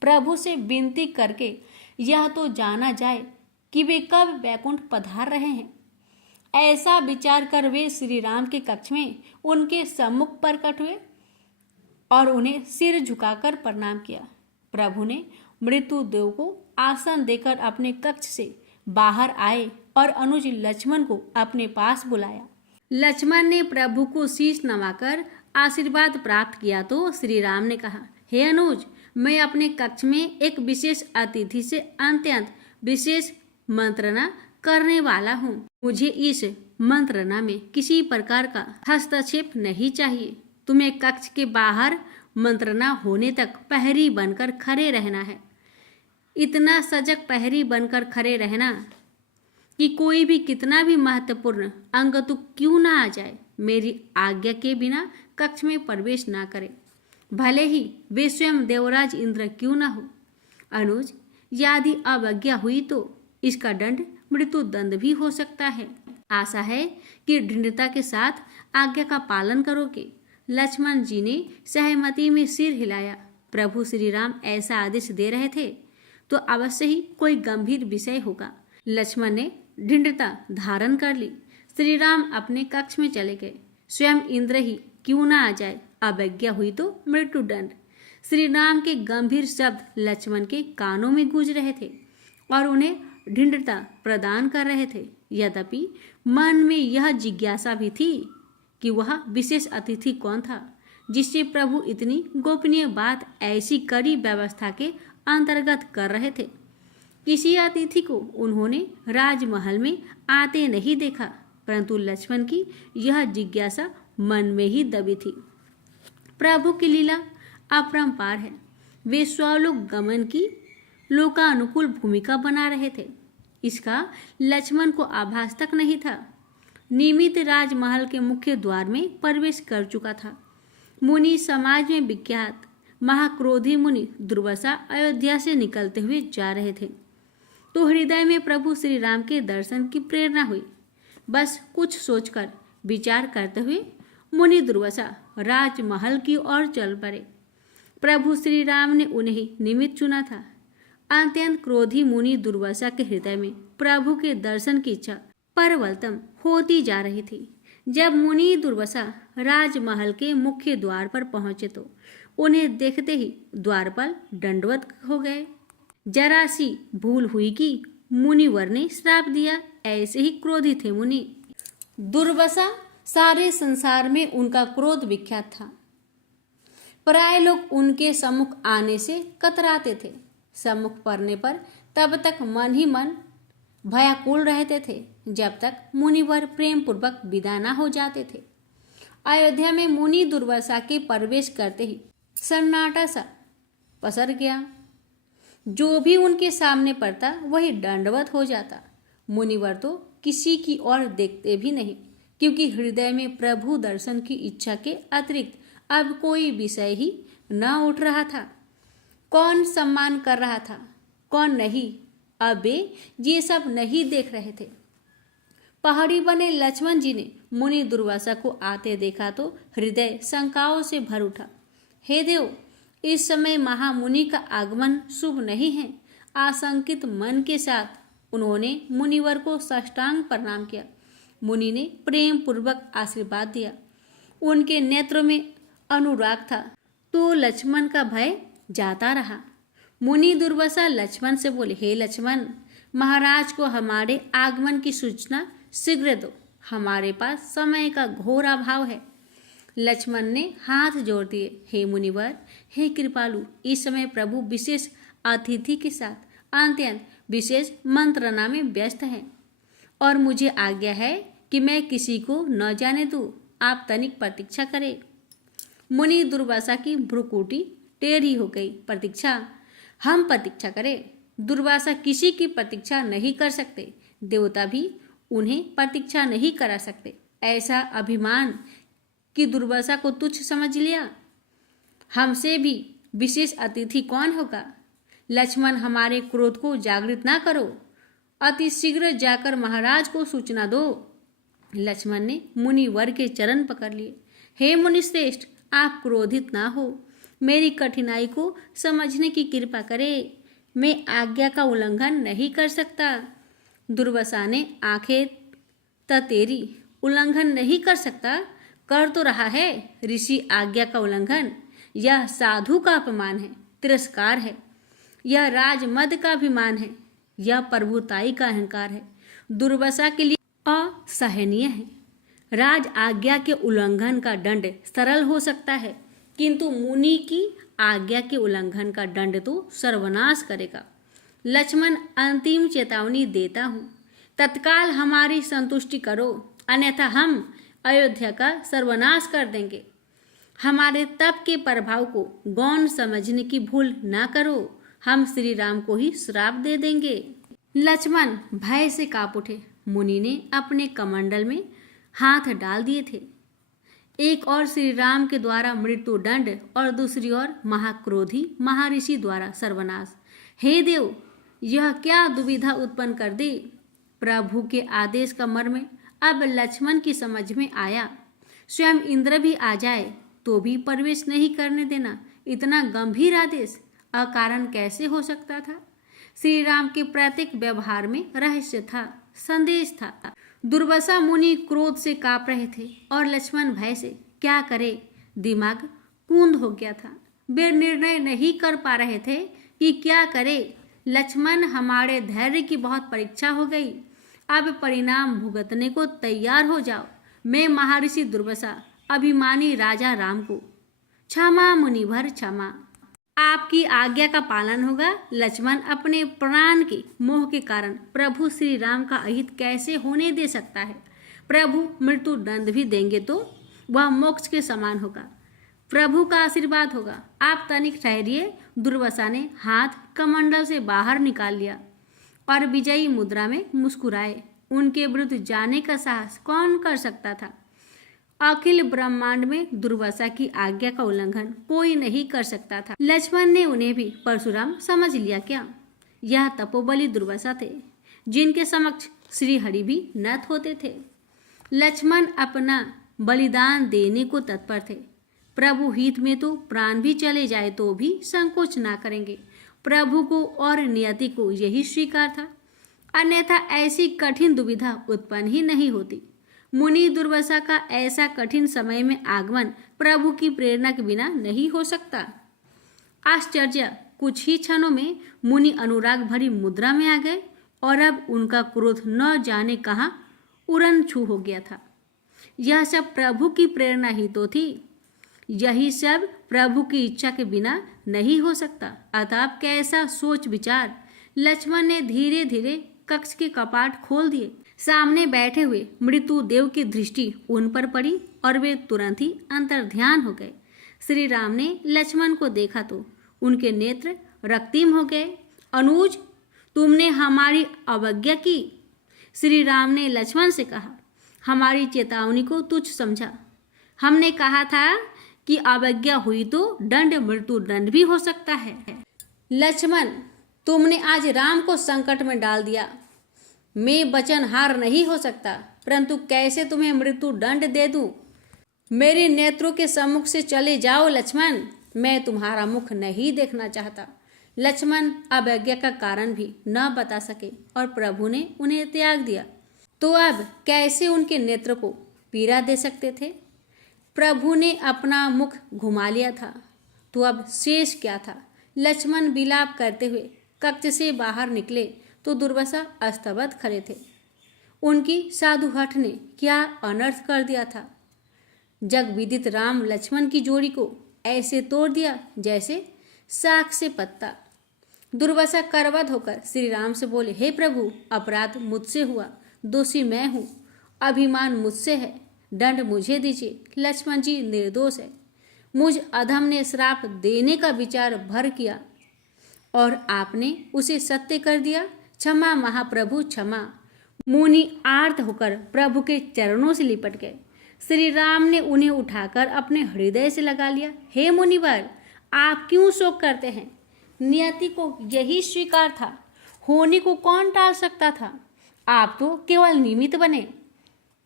प्रभु से विनती करके यह तो जाना जाए कि वे कब बैकुंठ पधार रहे हैं। ऐसा विचार कर वे श्री राम के कक्ष में उनके सम्मुख प्रकट हुए और उन्हें सिर झुकाकर प्रणाम किया। प्रभु ने मृत्यु देव को आसन देकर अपने कक्ष से बाहर आए और अनुज लक्ष्मण को अपने पास बुलाया। लक्ष्मण ने प्रभु को शीश नवाकर आशीर्वाद प्राप्त किया तो श्री राम ने कहा, हे अनुज, मैं अपने कक्ष में एक विशेष अतिथि से अत्यंत विशेष मंत्रणा करने वाला हूँ। मुझे इस मंत्रणा में किसी प्रकार का हस्तक्षेप नहीं चाहिए। तुम्हें कक्ष के बाहर मंत्रणा होने तक प्रहरी बनकर खड़े रहना है। इतना सजग प्रहरी बनकर खड़े रहना कि कोई भी कितना भी महत्वपूर्ण अंग तो क्यों ना आ जाए, मेरी आज्ञा के बिना कक्ष में प्रवेश ना करे, भले ही वे स्वयं देवराज इंद्र क्यों ना हो। अनुज, यदि अवज्ञा हुई तो इसका दंड मृत्यु दंड भी हो सकता है। आशा है कि दृढ़ता के साथ आज्ञा का पालन करोगे। लक्ष्मण जी ने सहमति में सिर हिलाया। प्रभु श्री राम ऐसा आदेश दे रहे थे तो अवश्य ही कोई गंभीर विषय होगा। लक्ष्मण ने दृढ़ता धारण कर ली। श्री राम अपने कक्ष में चले गए। स्वयं इंद्र ही क्यों ना आ जाए, अवज्ञा हुई तो मृत्यु दंड। श्री राम के गंभीर शब्द लक्ष्मण के कानों में गूंज रहे थे और उन्हें दृढ़ता प्रदान कर रहे थे। यद्यपि मन में यह जिज्ञासा भी थी कि वह विशेष अतिथि कौन था जिससे प्रभु इतनी गोपनीय बात ऐसी कड़ी व्यवस्था के अंतर्गत कर रहे थे। किसी अतिथि को उन्होंने राजमहल में आते नहीं देखा, परंतु लक्ष्मण की यह जिज्ञासा मन में ही दबी थी। प्रभु की लीला अपरंपार है। वे स्वलोक गमन की लोकानुकूल भूमिका बना रहे थे। इसका लक्ष्मण को आभास तक नहीं था। नियमित राजमहल के मुख्य द्वार में प्रवेश कर चुका था। मुनि समाज में विख्यात महाक्रोधी मुनि दुर्वासा अयोध्या से निकलते हुए जा रहे थे तो हृदय में प्रभु श्री राम के दर्शन की प्रेरणा हुई। बस कुछ सोचकर विचार करते हुए मुनि दुर्वासा राजमहल की ओर चल पड़े। प्रभु श्री राम ने उन्हें निमित्त चुना था। अत्यंत क्रोधी मुनि दुर्वासा के हृदय में प्रभु के दर्शन की इच्छा प्रबलतम होती जा रही थी। जब मुनि दुर्वासा राजमहल के मुख्य द्वार पर पहुंचे तो उन्हें देखते ही द्वारपाल दंडवत हो गए। जरा सी भूल हुई कि मुनिवर ने श्राप दिया, ऐसे ही क्रोधी थे मुनि। दुर्वासा सारे संसार में उनका क्रोध विख्यात था। प्राय लोग उनके सम्मुख आने से कतराते थे। सम्मुख पड़ने पर तब तक मन ही मन भयाकुल रहते थे जब तक मुनिवर प्रेम पूर्वक विदा न हो जाते थे। अयोध्या में मुनि दुर्वासा के प्रवेश करते ही सन्नाटा सा पसर गया। जो भी उनके सामने पड़ता वही दंडवत हो जाता। मुनिवर तो किसी की ओर देखते भी नहीं, क्योंकि हृदय में प्रभु दर्शन की इच्छा के अतिरिक्त अब कोई विषय ही न उठ रहा था। कौन सम्मान कर रहा था, कौन नहीं, अब वे ये सब नहीं देख रहे थे। पहाड़ी बने लक्ष्मण जी ने मुनि दुर्वासा को आते देखा तो हृदय शंकाओं से भर उठा। हे देव, इस समय महामुनि का आगमन शुभ नहीं है। आशंकित मन के साथ उन्होंने मुनिवर को साष्टांग प्रणाम किया। मुनि ने प्रेम पूर्वक आशीर्वाद दिया। उनके नेत्रों में अनुराग था तो लक्ष्मण का भय जाता रहा। मुनि दुर्वासा लक्ष्मण से बोले, हे लक्ष्मण, महाराज को हमारे आगमन की सूचना शीघ्र दो, हमारे पास समय का घोर अभाव है। लक्ष्मण ने हाथ जोड़ दिए, हे मुनिवर, हे कृपालु, इस समय प्रभु विशेष अतिथि के साथ अत्यंत विशेष मंत्रणा में व्यस्त है और मुझे आज्ञा है कि मैं किसी को न जाने दूं। आप तनिक प्रतीक्षा करें। मुनि दुर्वासा की भ्रुकुटी टेढ़ी हो गई। प्रतीक्षा? हम प्रतीक्षा करें? दुर्वासा किसी की प्रतीक्षा नहीं कर सकते। देवता भी उन्हें प्रतीक्षा नहीं करा सकते। ऐसा अभिमान कि दुर्वासा को तुच्छ समझ लिया। हमसे भी विशेष अतिथि कौन होगा? लक्ष्मण, हमारे क्रोध को जागृत ना करो, अति शीघ्र जाकर महाराज को सूचना दो। लक्ष्मण ने मुनिवर के चरण पकड़ लिए। हे मुनिश्रेष्ठ, आप क्रोधित ना हो, मेरी कठिनाई को समझने की कृपा करें। मैं आज्ञा का उल्लंघन नहीं कर सकता। दुर्वासा ने आंखें ततेरी, उल्लंघन नहीं कर सकता? कर तो रहा है। ऋषि आज्ञा का उल्लंघन, यह साधु का अपमान है, तिरस्कार है। यह राजमद का अभिमान है, यह प्रभुताई का अहंकार है। दुर्वासा के लिए असहनीय है। राज आज्ञा के उल्लंघन का दंड सरल हो सकता है, किंतु मुनि की आज्ञा के उल्लंघन का दंड तो सर्वनाश करेगा। लक्ष्मण, अंतिम चेतावनी देता हूँ, तत्काल हमारी संतुष्टि करो, अन्यथा हम अयोध्या का सर्वनाश कर देंगे। हमारे तप के प्रभाव को गौण समझने की भूल ना करो, हम श्री राम को ही श्राप दे देंगे। लक्ष्मण भय से कांप उठे। मुनि ने अपने कमंडल में हाथ डाल दिए थे। एक और श्री राम के द्वारा मृत्यु दंड और दूसरी ओर महाक्रोधी महर्षि द्वारा सर्वनाश। हे देव, यह क्या दुविधा उत्पन्न कर दी। प्रभु के आदेश का मर्म अब लक्ष्मण की समझ में आया। स्वयं इंद्र भी आ जाए तो भी प्रवेश नहीं करने देना, इतना गंभीर आदेश अकारण कैसे हो सकता था। श्री राम के प्रत्येक व्यवहार में रहस्य था, संदेश था। दुर्वासा मुनि क्रोध से कांप रहे थे और लक्ष्मण भय से। क्या करे, दिमाग कूंद हो गया था। वे निर्णय नहीं कर पा रहे थे कि क्या करे। लक्ष्मण, हमारे धैर्य की बहुत परीक्षा हो गई, अब परिणाम भुगतने को तैयार हो जाओ। मैं महर्षि दुर्वासा अभिमानी राजा राम को क्षमा मुनिवर क्षमा। आपकी आज्ञा का पालन होगा। लक्ष्मण अपने प्राण के मोह के कारण प्रभु श्री राम का अहित कैसे होने दे सकता है। प्रभु मृत्यु दंड भी देंगे तो वह मोक्ष के समान होगा, प्रभु का आशीर्वाद होगा। आप तनिक ठहरिए। दुर्वासा ने हाथ कमंडल से बाहर निकाल लिया और विजयी मुद्रा में मुस्कुराए। उनके विरुद्ध जाने का साहस कौन कर सकता था। अखिल ब्रह्मांड में दुर्वासा की आज्ञा का उल्लंघन कोई नहीं कर सकता था। लक्ष्मण ने उन्हें भी परशुराम समझ लिया क्या? यह तपोबली दुर्वासा थे जिनके समक्ष श्री हरि भी नत होते थे। लक्ष्मण अपना बलिदान देने को तत्पर थे। प्रभु हित में तो प्राण भी चले जाए तो भी संकोच ना करेंगे। प्रभु को और नियति को यही स्वीकार था, अन्यथा ऐसी कठिन दुविधा उत्पन्न ही नहीं होती। मुनि दुर्वासा का ऐसा कठिन समय में आगमन प्रभु की प्रेरणा के बिना नहीं हो सकता। आश्चर्य, कुछ ही क्षणों में मुनि अनुराग भरी मुद्रा में आ गए और अब उनका क्रोध न जाने कहाँ उड़न छू हो गया था। यह सब प्रभु की प्रेरणा ही तो थी। यही सब प्रभु की इच्छा के बिना नहीं हो सकता। अतः कैसा सोच विचार। लक्ष्मण ने धीरे धीरे कक्ष के कपाट खोल दिए। सामने बैठे हुए मृत्यु देव की दृष्टि उन पर पड़ी और वे तुरंत ही अंतर्ध्यान हो गए। श्री राम ने लक्ष्मण को देखा तो उनके नेत्र रक्तिम हो गए। अनुज, तुमने हमारी अवज्ञा की। श्री राम ने लक्ष्मण से कहा, हमारी चेतावनी को तुच्छ समझा। हमने कहा था कि अवज्ञा हुई तो दंड मृत्यु दंड भी हो सकता है। लक्ष्मण, तुमने आज राम को संकट में डाल दिया। मैं वचनहार नहीं हो सकता, परंतु कैसे तुम्हें मृत्यु दंड दे दूं? मेरे नेत्रों के सम्मुख से चले जाओ लक्ष्मण, मैं तुम्हारा मुख नहीं देखना चाहता। लक्ष्मण अवज्ञा का कारण भी न बता सके और प्रभु ने उन्हें त्याग दिया, तो अब कैसे उनके नेत्र को पीड़ा दे सकते थे? प्रभु ने अपना मुख घुमा लिया था, तो अब शेष क्या था? लक्ष्मण विलाप करते हुए कक्ष से बाहर निकले तो दुर्वासा अस्तबद खड़े थे। उनकी साधु हठ ने क्या अनर्थ कर दिया था। जग विदित राम लक्ष्मण की जोड़ी को ऐसे तोड़ दिया जैसे साग से पत्ता। दुर्वासा करवद होकर श्री राम से बोले, हे प्रभु, अपराध मुझसे हुआ, दोषी मैं हूँ, अभिमान मुझसे है, दंड मुझे दीजिए। लक्ष्मण जी निर्दोष है। मुझ अधम ने श्राप देने का विचार भर किया और आपने उसे सत्य कर दिया। क्षमा महाप्रभु क्षमा। मुनि आर्त होकर प्रभु के चरणों से लिपट गए। श्री राम ने उन्हें उठाकर अपने हृदय से लगा लिया। हे मुनिवर, आप क्यों शोक करते हैं? नियति को यही स्वीकार था, होने को कौन टाल सकता था? आप तो केवल निमित्त बने।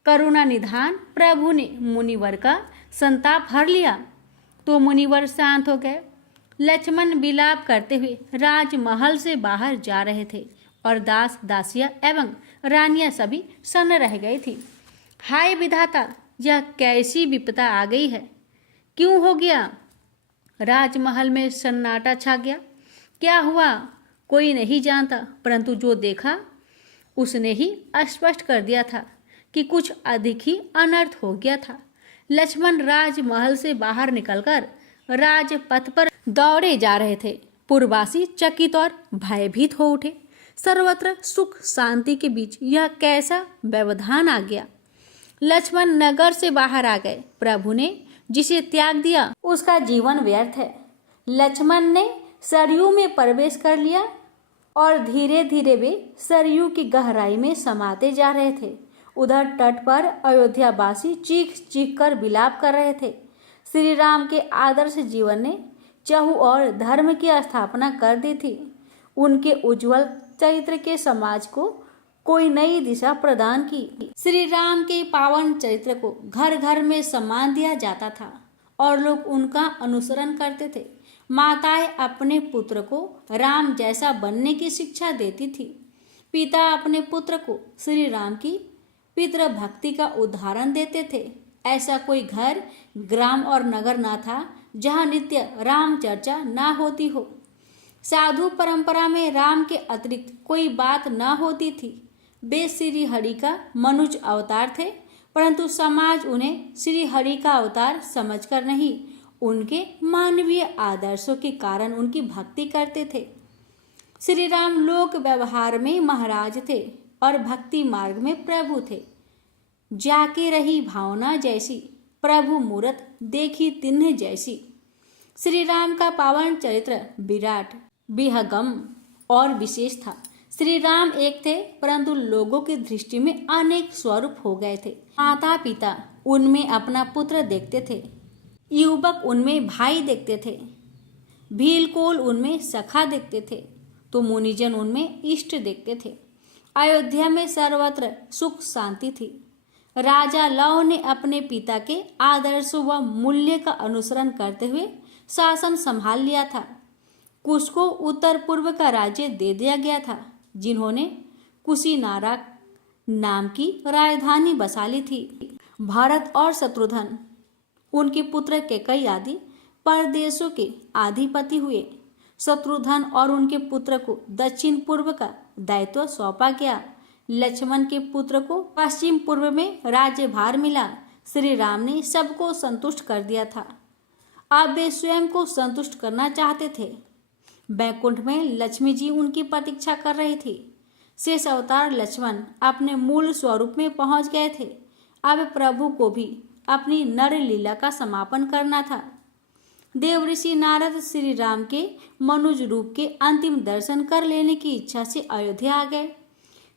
करुणा निधान प्रभु ने मुनिवर का संताप हर लिया तो मुनिवर शांत हो गए। लक्ष्मण विलाप करते हुए राजमहल से बाहर जा रहे थे और दास दासियां एवं रानियां सभी सन्न रह गई थी। हाय विधाता, यह कैसी विपदा आ गई है? क्यों हो गया? राजमहल में सन्नाटा छा गया। क्या हुआ कोई नहीं जानता, परंतु जो देखा उसने ही स्पष्ट कर दिया था कि कुछ अधिक ही अनर्थ हो गया था। लक्ष्मण राजमहल से बाहर निकलकर राजपथ पर दौड़े जा रहे थे। पुरवासी चकित और भयभीत हो उठे। सर्वत्र सुख शांति के बीच यह कैसा व्यवधान आ गया? लक्ष्मण नगर से बाहर आ गए। प्रभु ने जिसे त्याग दिया उसका जीवन व्यर्थ है। लक्ष्मण ने सरयू में प्रवेश कर लिया और धीरे धीरे वे सरयू की गहराई में समाते जा रहे थे। उधर तट पर अयोध्यावासी चीख चीख कर विलाप कर रहे थे। श्री राम के आदर्श जीवन ने चहु और धर्म की स्थापना कर दी थी। उनके उज्जवल चरित्र के समाज को कोई नई दिशा प्रदान की। श्री राम के पावन चरित्र को घर घर में सम्मान दिया जाता था और लोग उनका अनुसरण करते थे। माताएं अपने पुत्र को राम जैसा बनने की शिक्षा देती थी। पिता अपने पुत्र को श्री राम की पितृभक्ति का उदाहरण देते थे। ऐसा कोई घर, ग्राम और नगर न था जहाँ नित्य राम चर्चा न होती हो। साधु परंपरा में राम के अतिरिक्त कोई बात न होती थी। वे श्री हरि का मनुज अवतार थे, परंतु समाज उन्हें श्री हरि का अवतार समझकर नहीं, उनके मानवीय आदर्शों के कारण उनकी भक्ति करते थे। श्री राम लोक व्यवहार में महाराज थे और भक्ति मार्ग में प्रभु थे। जाके रही भावना जैसी, प्रभु मूरत देखी तिन्ह जैसी। श्री राम का पावन चरित्र विराट, विहंगम और विशेष था। श्री राम एक थे, परंतु लोगों की दृष्टि में अनेक स्वरूप हो गए थे। माता पिता उनमें अपना पुत्र देखते थे, युवक उनमें भाई देखते थे, भीलकोल उनमें सखा देखते थे, तो मुनिजन उनमें इष्ट देखते थे। अयोध्या में सर्वत्र सुख शांति थी। राजा लव ने अपने पिता के आदर्शों व मूल्य का अनुसरण करते हुए शासन संभाल लिया था। कुश को उत्तर पूर्व का राज्य दे दिया गया था, जिन्होंने कुशीनारा नाम की राजधानी बसा ली थी। भरत और शत्रुघ्न उनके पुत्र कैकेयी आदि परदेशों के अधिपति हुए। शत्रुघ्न और उनके पुत्र को दक्षिण पूर्व का दायित्व सौंपा गया। लक्ष्मण के पुत्र को पश्चिम पूर्व में राज्यभार मिला। श्री राम ने सबको संतुष्ट कर दिया था। अब वे स्वयं को संतुष्ट करना चाहते थे। बैकुंठ में लक्ष्मी जी उनकी प्रतीक्षा कर रही थी। शेष अवतार लक्ष्मण अपने मूल स्वरूप में पहुंच गए थे। अब प्रभु को भी अपनी नर लीला का समापन करना था। देवऋषि नारद श्री राम के मनुज रूप के अंतिम दर्शन कर लेने की इच्छा से अयोध्या आ गए।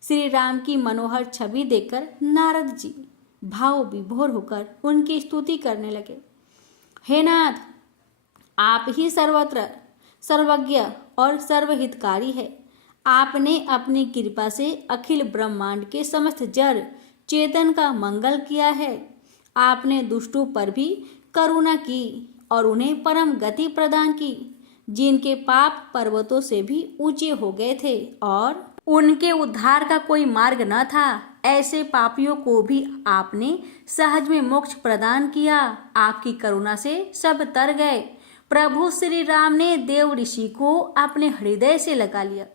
श्री राम की मनोहर छवि देखकर नारद जी भाव विभोर होकर उनकी स्तुति करने लगे। हे नाथ, आप ही सर्वत्र सर्वज्ञ और सर्वहितकारी है। आपने अपनी कृपा से अखिल ब्रह्मांड के समस्त जड़ चेतन का मंगल किया है। आपने दुष्टों पर भी करुणा की और उन्हें परम गति प्रदान की, जिनके पाप पर्वतों से भी ऊंचे हो गए थे और उनके उद्धार का कोई मार्ग न था। ऐसे पापियों को भी आपने सहज में मोक्ष प्रदान किया। आपकी करुणा से सब तर गए। प्रभु श्री राम ने देव ऋषि को अपने हृदय से लगा लिया।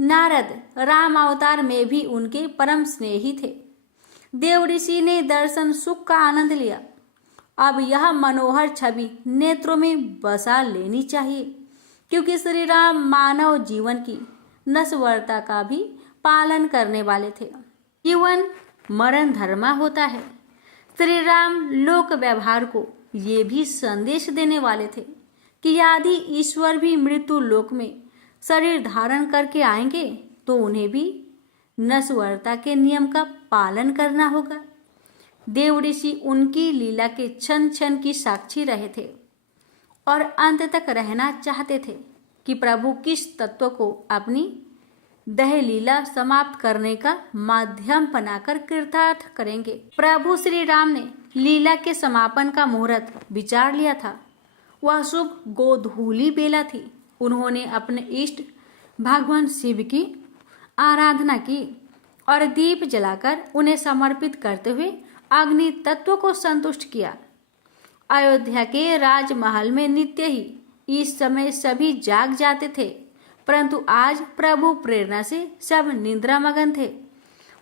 नारद राम अवतार में भी उनके परम स्नेही थे। देव ऋषि ने दर्शन सुख का आनंद लिया। अब यह मनोहर छवि नेत्रों में बसा लेनी चाहिए, क्योंकि श्री राम मानव जीवन की नश्वरता का भी पालन करने वाले थे। जीवन मरण धर्मा होता है। श्री राम लोक व्यवहार को ये भी संदेश देने वाले थे कि यदि ईश्वर भी मृत्यु लोक में शरीर धारण करके आएंगे तो उन्हें भी नश्वरता के नियम का पालन करना होगा। देव ऋषि उनकी लीला के क्षण क्षण की साक्षी रहे थे और अंत तक रहना चाहते थे कि प्रभु किस तत्व को अपनी दह लीला समाप्त करने का माध्यम बनाकर कृतार्थ करेंगे। प्रभु श्री राम ने लीला के समापन का मुहूर्त विचार लिया था। वह शुभ गोधूली बेला थी। उन्होंने अपने इष्ट भगवान शिव की आराधना की और दीप जलाकर उन्हें समर्पित करते हुए अग्नि तत्व को संतुष्ट किया। अयोध्या के राजमहल में नित्य ही इस समय सभी जाग जाते थे, परंतु आज प्रभु प्रेरणा से सब निद्रा मगन थे।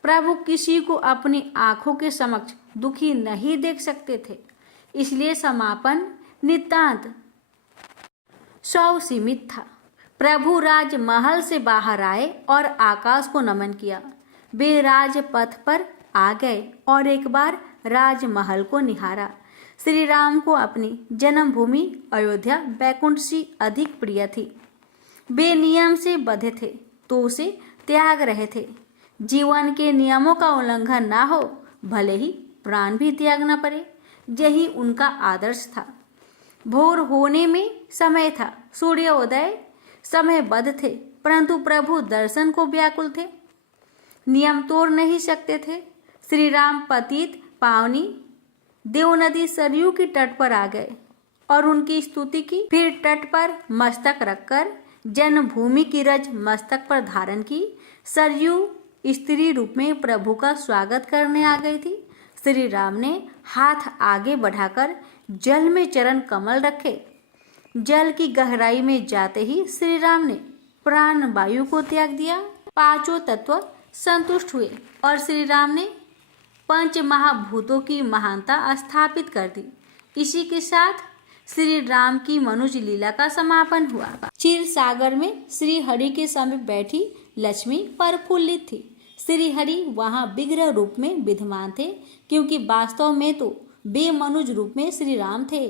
प्रभु किसी को अपनी आंखों के समक्ष दुखी नहीं देख सकते थे, इसलिए समापन नितांत सौसीमित था। प्रभु राजमहल से बाहर आए और आकाश को नमन किया। वे राजपथ पर आ गए और एक बार राजमहल को निहारा। श्री राम को अपनी जन्मभूमि अयोध्या बैकुंठ से अधिक प्रिय थी। वे नियम से बंधे थे तो उसे त्याग रहे थे। जीवन के नियमों का उल्लंघन ना हो, भले ही प्राण भी त्यागना पड़े, यही उनका आदर्श था। भोर होने में समय था, सूर्योदय समयबद्ध थे, परंतु प्रभु दर्शन को व्याकुल थे, नियम तोड़ नहीं सकते थे। श्री राम पतित पावनी देव नदी सरयू की तट पर आ गए और उनकी स्तुति की। फिर तट पर मस्तक रखकर जन्मभूमि की रज मस्तक पर धारण की। सरयू स्त्री रूप में प्रभु का स्वागत करने आ गई थी। श्री राम ने हाथ आगे बढ़ाकर जल में चरण कमल रखे। जल की गहराई में जाते ही श्री राम ने प्राण वायु को त्याग दिया। पांचों तत्व संतुष्ट हुए और श्री राम ने पंच महाभूतों की महानता स्थापित कर दी। इसी के साथ श्री राम की मनुज लीला का समापन हुआ। क्षीर सागर में श्री हरि के समीप बैठी लक्ष्मी प्रफुल्लित थी। श्री हरि वहां विग्रह रूप में विद्यमान थे, क्योंकि वास्तव में तो वे मनुज रूप में श्री राम थे।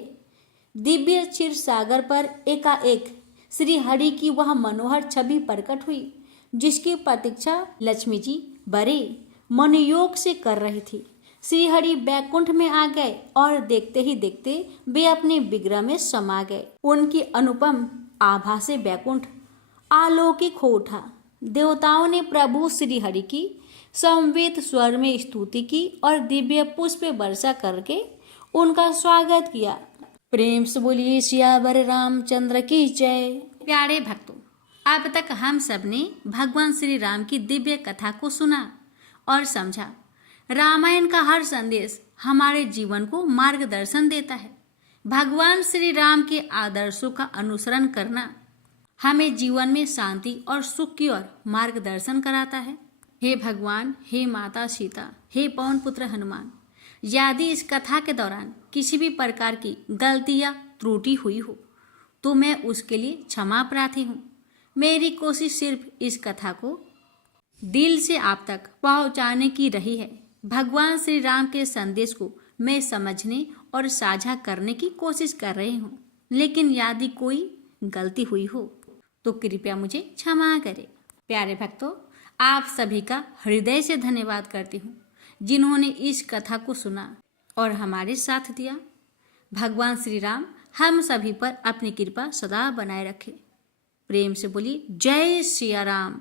दिव्य क्षीर सागर पर एकाएक श्री हरि की वह मनोहर छवि प्रकट हुई, जिसकी प्रतीक्षा लक्ष्मी जी बड़े मनोयोग से कर रही थी। श्री हरि बैकुंठ में आ गए और देखते ही देखते वे अपने विग्रह में समा गए। उनकी अनुपम आभा से बैकुंठ आलौकिक हो उठा। देवताओं ने प्रभु श्री हरि की समवेत स्वर में स्तुति की और दिव्य पुष्प वर्षा करके उनका स्वागत किया। प्रेम से बोलिए सियावर रामचंद्र की जय। प्यारे भक्तों, अब तक हम सब ने भगवान श्री राम की दिव्य कथा को सुना और समझा। रामायण का हर संदेश हमारे जीवन को मार्गदर्शन देता है। भगवान श्री राम के आदर्शों का अनुसरण करना हमें जीवन में शांति और सुख की ओर मार्गदर्शन कराता है। हे भगवान, हे माता सीता, हे पवन पुत्र हनुमान, यदि इस कथा के दौरान किसी भी प्रकार की गलती या त्रुटि हुई हो तो मैं उसके लिए क्षमा प्रार्थी हूँ। मेरी कोशिश सिर्फ इस कथा को दिल से आप तक पहुँचाने की रही है। भगवान श्री राम के संदेश को मैं समझने और साझा करने की कोशिश कर रही हूँ, लेकिन यदि कोई गलती हुई हो तो कृपया मुझे क्षमा करें। प्यारे भक्तों, आप सभी का हृदय से धन्यवाद करती हूँ जिन्होंने इस कथा को सुना और हमारे साथ दिया। भगवान श्री राम हम सभी पर अपनी कृपा सदा बनाए रखे। प्रेम से बोलिए जय सिया राम।